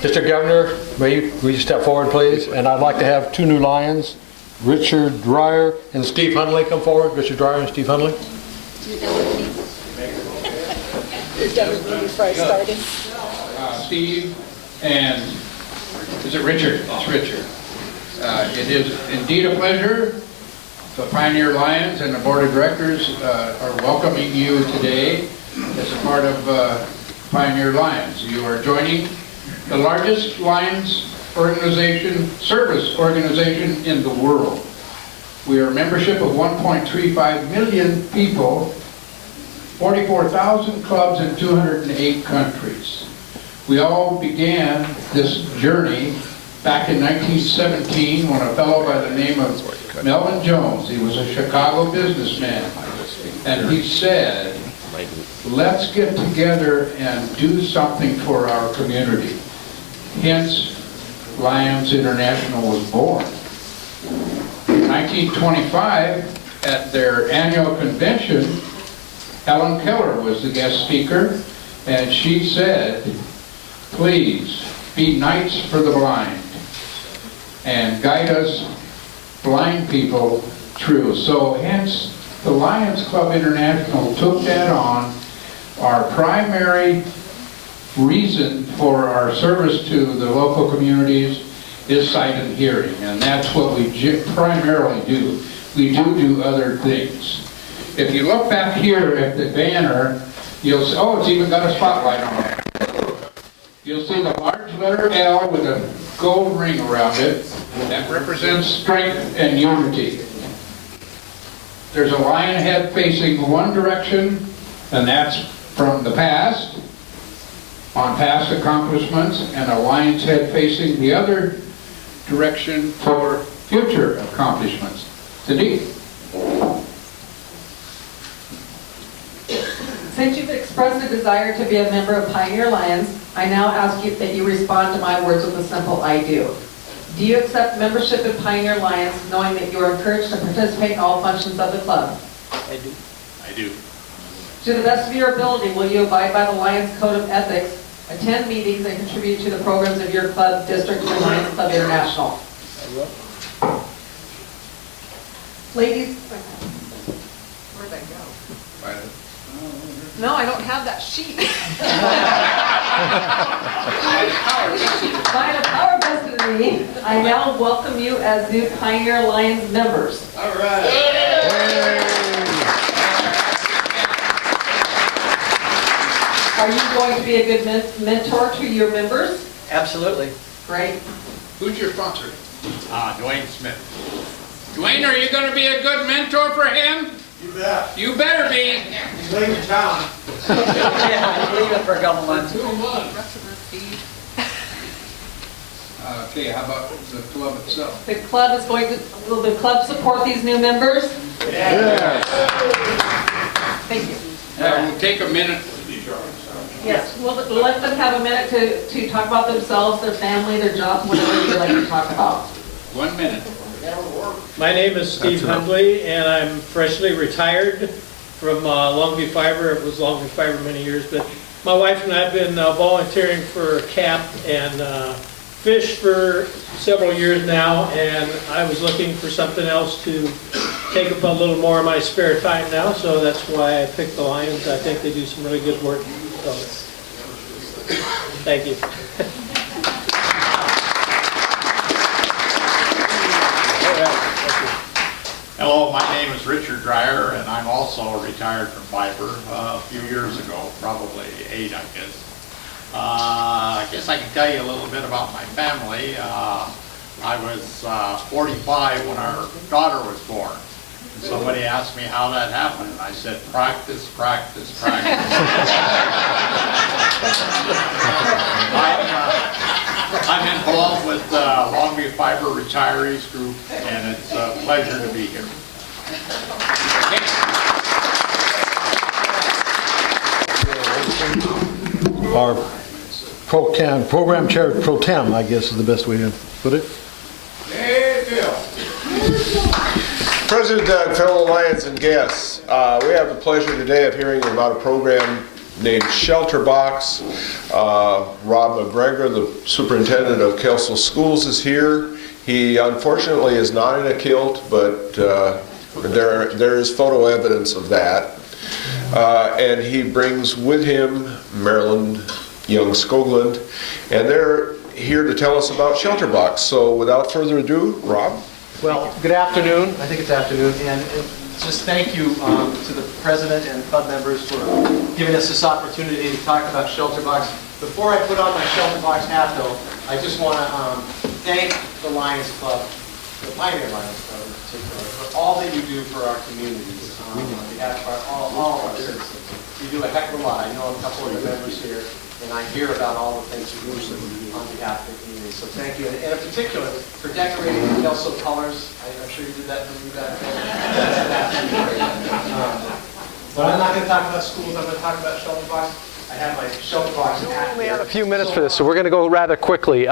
Mr. Governor, will you step forward, please? And I'd like to have two new Lions, Richard Dreyer and Steve Hundley, come forward. Richard Dreyer and Steve Hundley. Before I started. Steve and, is it Richard? It's Richard. It is indeed a pleasure. The Pioneer Lions and the Board of Directors are welcoming you today as a part of Pioneer Lions. You are joining the largest Lions organization, service organization in the world. We are a membership of 1.35 million people, 44,000 clubs in 208 countries. We all began this journey back in 1917 when a fellow by the name of Melvin Jones, he was a Chicago businessman, and he said, let's get together and do something for our community. Hence, Lions International was born. In 1925, at their annual convention, Helen Keller was the guest speaker, and she said, please be knights for the blind and guide us blind people through. So hence, the Lions Club International took that on. Our primary reason for our service to the local communities is sight and hearing, and that's what we primarily do. We do other things. If you look back here at the banner, you'll see, oh, it's even got a spotlight on it. You'll see the large letter L with a gold ring around it. That represents strength and unity. There's a lion head facing one direction, and that's from the past, on past accomplishments, and a lion's head facing the other direction for future accomplishments. Denise? Since you've expressed a desire to be a member of Pioneer Lions, I now ask you that you respond to my words with a simple I do. Do you accept membership in Pioneer Lions knowing that you are encouraged to participate in all functions of the club? I do. I do. To the best of your ability, will you abide by the Lions Code of Ethics, attend meetings, and contribute to the programs of your club, district, and Lions Club International? I will. Ladies, where'd that go? No, I don't have that sheet. By the power vested in me, I now welcome you as new Pioneer Lions members. All right. Are you going to be a good mentor to your members? Absolutely. Great. Who's your sponsor? Dwayne Smith. Dwayne, are you going to be a good mentor for him? You bet. You better be. He's leaving town. Yeah, I'm leaving for a couple months. Okay, how about the club itself? The club is going to, will the club support these new members? Yeah. Thank you. We'll take a minute. Yes, we'll let them have a minute to talk about themselves, their family, their jobs, whatever you'd like to talk about. 1 minute. My name is Steve Hundley, and I'm freshly retired from Longview Fiber. It was Longview Fiber many years, but my wife and I have been volunteering for CAP and fish for several years now, and I was looking for something else to take up a little more of my spare time now, so that's why I picked the Lions. I think they do some really good work. So, thank you. Hello, my name is Richard Dreyer, and I'm also retired from Fiber a few years ago, probably 8, I guess. I guess I can tell you a little bit about my family. I was 45 when our daughter was born. And somebody asked me how that happened. I said, practice, practice, practice. I'm involved with Longview Fiber Retirees Group, and it's a pleasure to be here. Our program chair pro tem, I guess is the best way to put it. Hey, Bill. President Doug, fellow Lions and guests, we have the pleasure today of hearing about a program named Shelter Box. Rob MacGregor, the superintendent of Kelso Schools, is here. He unfortunately is not in a kilt, but there is photo evidence of that. And he brings with him Marilyn, young Skogland, and they're here to tell us about Shelter Box. So without further ado, Rob. Well, good afternoon. I think it's afternoon, and just thank you to the president and club members for giving us this opportunity to talk about Shelter Box. Before I put on my Shelter Box hat, though, I just want to thank the Lions Club, the Pioneer Lions Club in particular, for all that you do for our communities on behalf of all of our citizens. You do a heck of a lot. I know a couple of the members here, and I hear about all the things you do on behalf of the community. So thank you, and in particular for decorating the Kelso colors. I'm sure you did that for you guys. But I'm not going to talk about schools. I'm going to talk about Shelter Box. I have my Shelter Box hat. We only have a few minutes for this, so we're going to go rather quickly.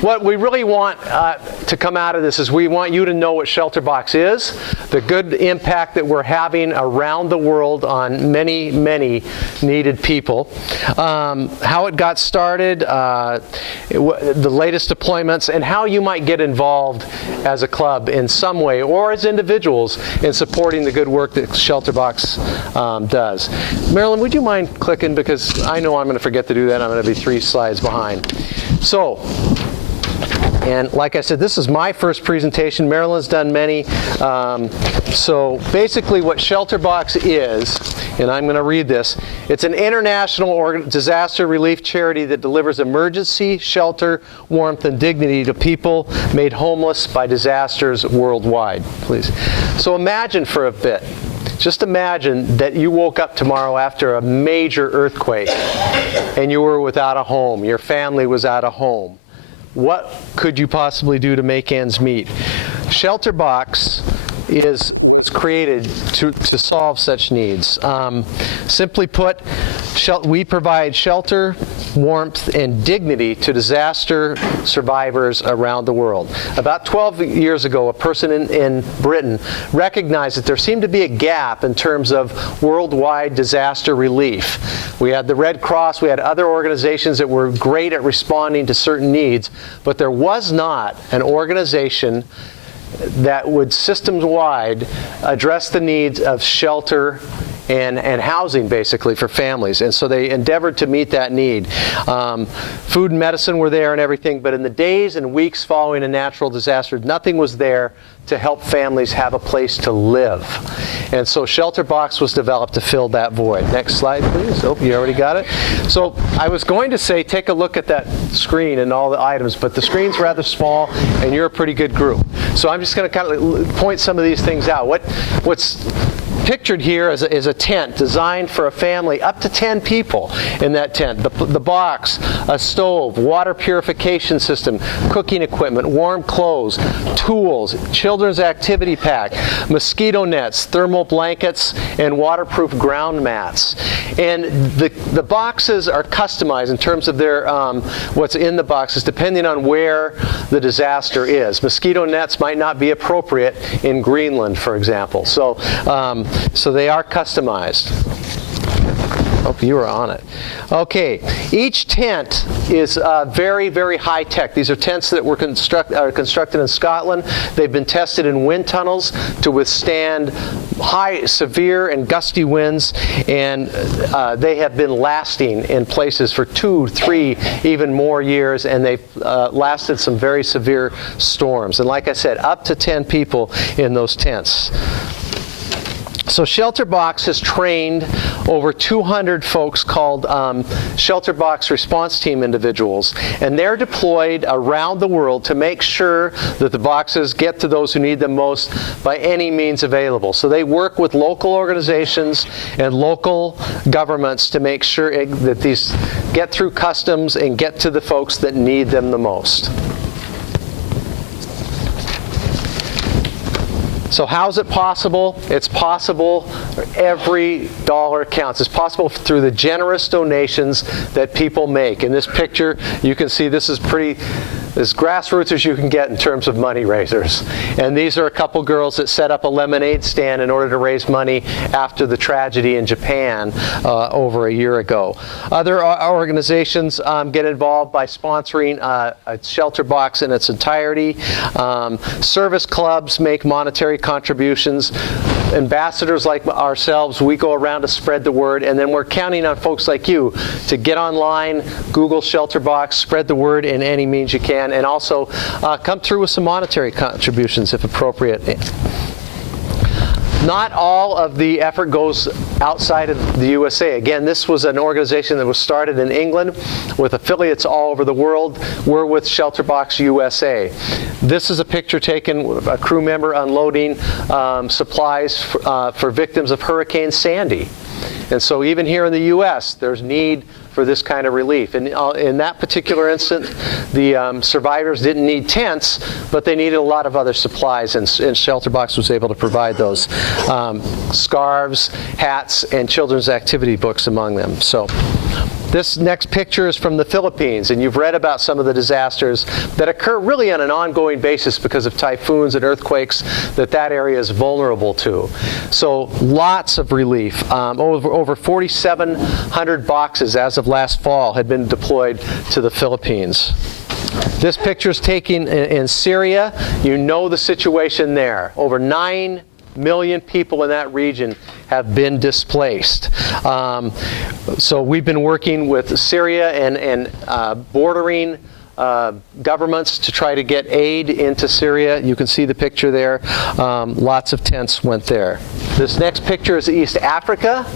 What we really want to come out of this is we want you to know what Shelter Box is, the good impact that we're having around the world on many, many needed people, how it got started, the latest deployments, and how you might get involved as a club in some way or as individuals in supporting the good work that Shelter Box does. Marilyn, would you mind clicking, because I know I'm going to forget to do that. I'm going to be 3 slides behind. So, and like I said, this is my first presentation. Marilyn's done many. So basically what Shelter Box is, and I'm going to read this, it's an international disaster relief charity that delivers emergency shelter, warmth, and dignity to people made homeless by disasters worldwide. Please. So imagine for a bit. Just imagine that you woke up tomorrow after a major earthquake and you were without a home. Your family was out of home. What could you possibly do to make ends meet? Shelter Box is created to solve such needs. Simply put, we provide shelter, warmth, and dignity to disaster survivors around the world. About 12 years ago, a person in Britain recognized that there seemed to be a gap in terms of worldwide disaster relief. We had the Red Cross, we had other organizations that were great at responding to certain needs, but there was not an organization that would systems-wide address the needs of shelter and housing, basically, for families. And so they endeavored to meet that need. Food and medicine were there and everything, but in the days and weeks following a natural disaster, nothing was there to help families have a place to live. And so Shelter Box was developed to fill that void. Next slide, please. Oh, you already got it. So I was going to say, take a look at that screen and all the items, but the screen's rather small, and you're a pretty good group. So I'm just going to kind of point some of these things out. What's pictured here is a tent designed for a family, up to 10 people in that tent. The box, a stove, water purification system, cooking equipment, warm clothes, tools, children's activity pack, mosquito nets, thermal blankets, and waterproof ground mats. And the boxes are customized in terms of their what's in the boxes, depending on where the disaster is. Mosquito nets might not be appropriate in Greenland, for example. So they are customized. Oh, you were on it. Okay, each tent is very, very high tech. These are tents that were constructed in Scotland. They've been tested in wind tunnels to withstand high, severe, and gusty winds, and they have been lasting in places for 2, 3, even more years, and they've lasted some very severe storms. And like I said, up to 10 people in those tents. So Shelter Box has trained over 200 folks called Shelter Box Response Team individuals, and they're deployed around the world to make sure that the boxes get to those who need them most by any means available. So they work with local organizations and local governments to make sure that these get through customs and get to the folks that need them the most. So how is it possible? It's possible. Every dollar counts. It's possible through the generous donations that people make. In this picture, you can see this is pretty as grassroots as you can get in terms of money raisers. And these are a couple girls that set up a lemonade stand in order to raise money after the tragedy in Japan over a year ago. Other organizations get involved by sponsoring a shelter box in its entirety. Service clubs make monetary contributions. Ambassadors like ourselves, we go around to spread the word, and then we're counting on folks like you to get online, Google shelter box, spread the word in any means you can, and also come through with some monetary contributions if appropriate. Not all of the effort goes outside of the USA. Again, this was an organization that was started in England with affiliates all over the world. We're with Shelterbox USA. This is a picture taken with a crew member unloading supplies for victims of Hurricane Sandy. And so even here in the US, there's need for this kind of relief. And in that particular instance, the survivors didn't need tents, but they needed a lot of other supplies, and Shelterbox was able to provide those. Scarves, hats, and children's activity books among them. So this next picture is from the Philippines, and you've read about some of the disasters that occur really on an ongoing basis because of typhoons and earthquakes that area is vulnerable to. So lots of relief. Over 4,700 boxes as of last fall had been deployed to the Philippines. This picture is taken in Syria. You know the situation there. Over 9 million people in that region have been displaced. So we've been working with Syria and bordering governments to try to get aid into Syria. You can see the picture there. Lots of tents went there. This next picture is East Africa.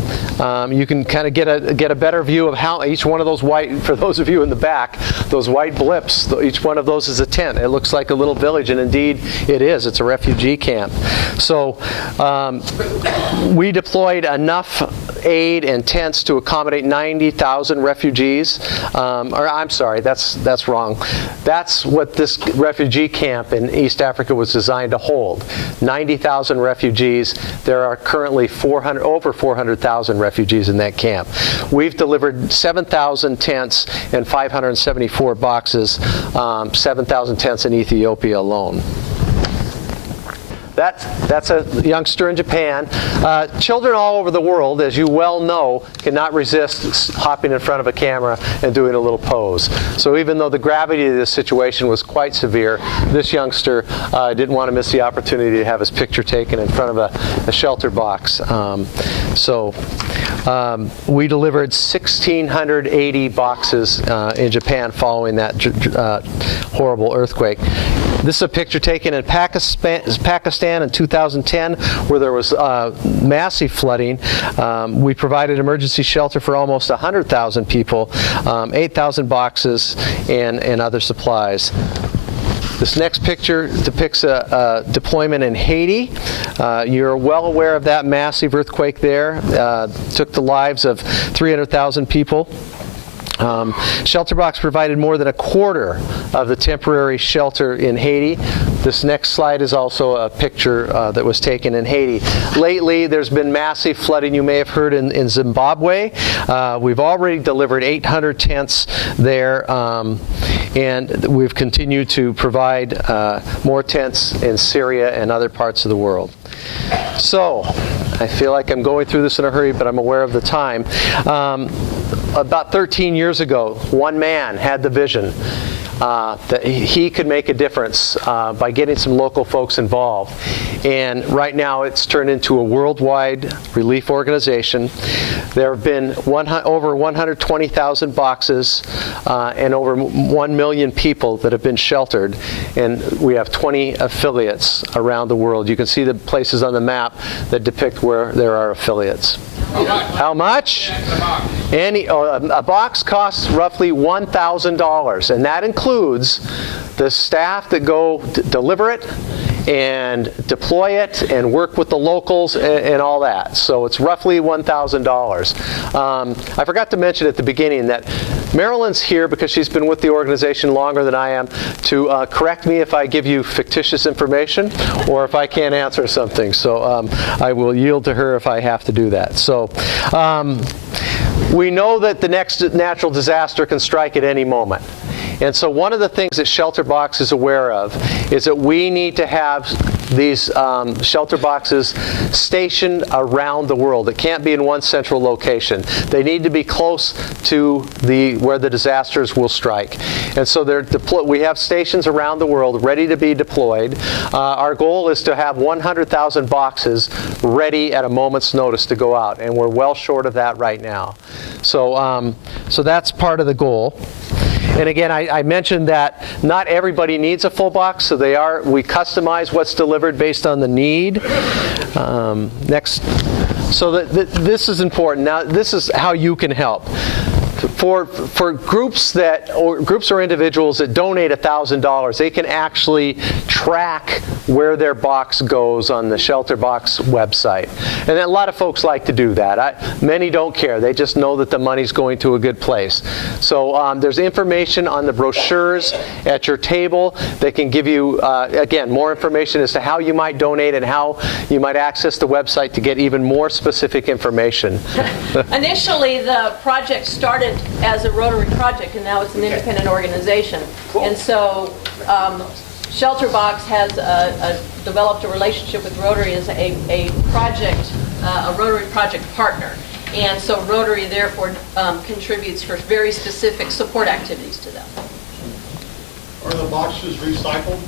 You can kind of get a better view of how each one of those white, for those of you in the back, those white blips, each one of those is a tent. It looks like a little village, and indeed it is. It's a refugee camp. So we deployed enough aid and tents to accommodate 90,000 refugees. Or I'm sorry, that's wrong. That's what this refugee camp in East Africa was designed to hold. 90,000 refugees. There are currently over 400,000 refugees in that camp. We've delivered 7,000 tents and 574 boxes, 7,000 tents in Ethiopia alone. That's a youngster in Japan. Children all over the world, as you well know, cannot resist hopping in front of a camera and doing a little pose. So even though the gravity of this situation was quite severe, this youngster didn't want to miss the opportunity to have his picture taken in front of a shelter box. We delivered 1,680 boxes in Japan following that horrible earthquake. This is a picture taken in Pakistan in 2010 where there was massive flooding. We provided emergency shelter for almost 100,000 people, 8,000 boxes, and other supplies. This next picture depicts a deployment in Haiti. You're well aware of that massive earthquake there. Took the lives of 300,000 people. Shelterbox provided more than a quarter of the temporary shelter in Haiti. This next slide is also a picture that was taken in Haiti. Lately, there's been massive flooding, you may have heard, in Zimbabwe. We've already delivered 800 tents there, and we've continued to provide more tents in Syria and other parts of the world. So, I feel like I'm going through this in a hurry, but I'm aware of the time. About 13 years ago, one man had the vision that he could make a difference by getting some local folks involved. And right now it's turned into a worldwide relief organization. There have been over 120,000 boxes and over 1 million people that have been sheltered. And we have 20 affiliates around the world. You can see the places on the map that depict where there are affiliates. How much? A box costs roughly $1,000, and that includes the staff that go deliver it and deploy it and work with the locals and all that. So it's roughly $1,000. I forgot to mention at the beginning that Marilyn's here because she's been with the organization longer than I am to correct me if I give you fictitious information or if I can't answer something. So I will yield to her if I have to do that. So we know that the next natural disaster can strike at any moment. And so one of the things that Shelter Box is aware of is that we need to have these shelter boxes stationed around the world. It can't be in one central location. They need to be close to where the disasters will strike. And so we have stations around the world ready to be deployed. Our goal is to have 100,000 boxes ready at a moment's notice to go out, and we're well short of that right now. So that's part of the goal. And again, I mentioned that not everybody needs a full box, so we customize what's delivered based on the need. Next. So this is important. Now, this is how you can help. For groups or individuals that donate $1,000, they can actually track where their box goes on the Shelter Box website. And a lot of folks like to do that. Many don't care. They just know that the money's going to a good place. So there's information on the brochures at your table that can give you, again, more information as to how you might donate and how you might access the website to get even more specific information. Initially, the project started as a Rotary project, and now it's an independent organization. Cool. And so Shelter Box has developed a relationship with Rotary as a project, a Rotary project partner. And so Rotary therefore contributes for very specific support activities to them. Are the boxes recycled?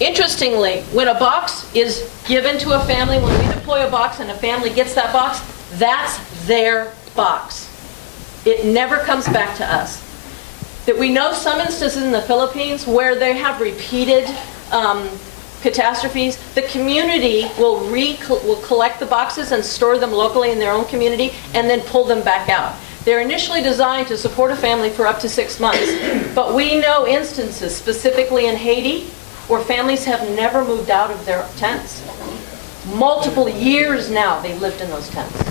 Interestingly, when a box is given to a family, when we deploy a box and a family gets that box, that's their box. It never comes back to us. That we know some instances in the Philippines where they have repeated catastrophes. The community will collect the boxes and store them locally in their own community and then pull them back out. They're initially designed to support a family for up to 6 months. But we know instances, specifically in Haiti, where families have never moved out of their tents. Multiple years now they've lived in those tents.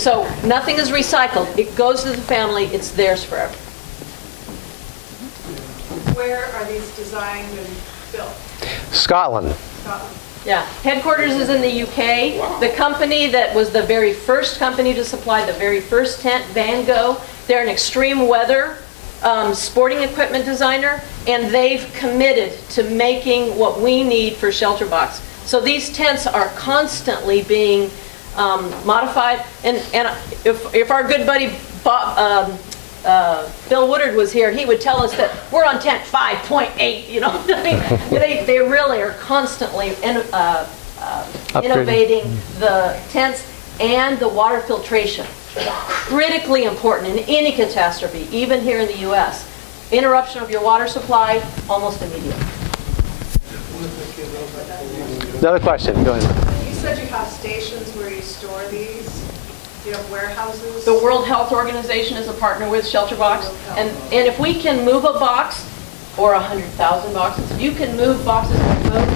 So nothing is recycled. It goes to the family. It's theirs forever. Where are these designed and built? Scotland. Scotland. Yeah. Headquarters is in the UK. Wow. The company that was the very first company to supply the very first tent, Van Gogh, they're an extreme weather sporting equipment designer, and they've committed to making what we need for Shelter Box. So these tents are constantly being modified, and if our good buddy Bill Woodard was here, he would tell us that we're on tent 5.8. You know, I mean, they really are constantly innovating the tents and the water filtration. Critically important in any catastrophe, even here in the U.S. Interruption of your water supply, almost immediate. Another question. Go ahead. You said you have stations where you store these. Do you have warehouses? The World Health Organization is a partner with Shelter Box, and if we can move a box, or 100,000 boxes, you can move boxes on the road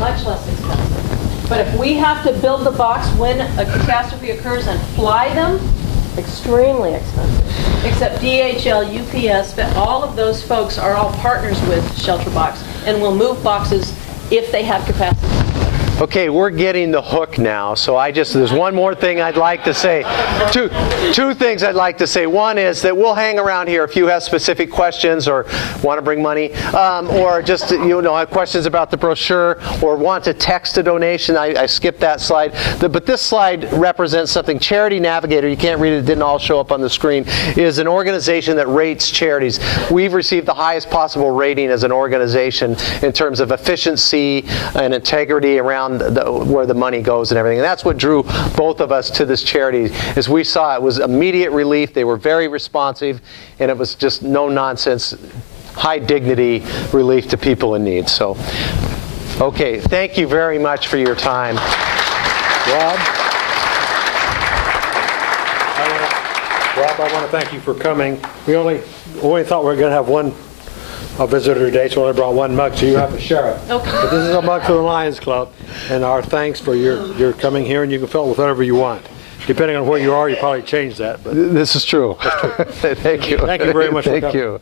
much less expensive. But if we have to build the box when a catastrophe occurs and fly them, extremely expensive. Except DHL, UPS, but all of those folks are all partners with Shelter Box and will move boxes if they have capacity. Okay, we're getting the hook now, so there's one more thing I'd like to say. Two things I'd like to say. One is that we'll hang around here if you have specific questions or want to bring money, or just have questions about the brochure or want to text a donation. I skipped that slide. But this slide represents something. Charity Navigator, you can't read it, it didn't all show up on the screen, is an organization that rates charities. We've received the highest possible rating as an organization in terms of efficiency and integrity around where the money goes and everything. And that's what drew both of us to this charity. As we saw, it was immediate relief. They were very responsive, and it was just no nonsense, high dignity relief to people in need. So, okay, thank you very much for your time. Rob, I want to thank you for coming. We only thought we were going to have one visitor today, so I only brought one mug, so you have to share it. Okay. But this is a mug for the Lions Club, and our thanks for your coming here, and you can fill it with whatever you want. Depending on where you are, you probably change that. But this is true. That's true. Thank you. Thank you very much for coming. Thank you.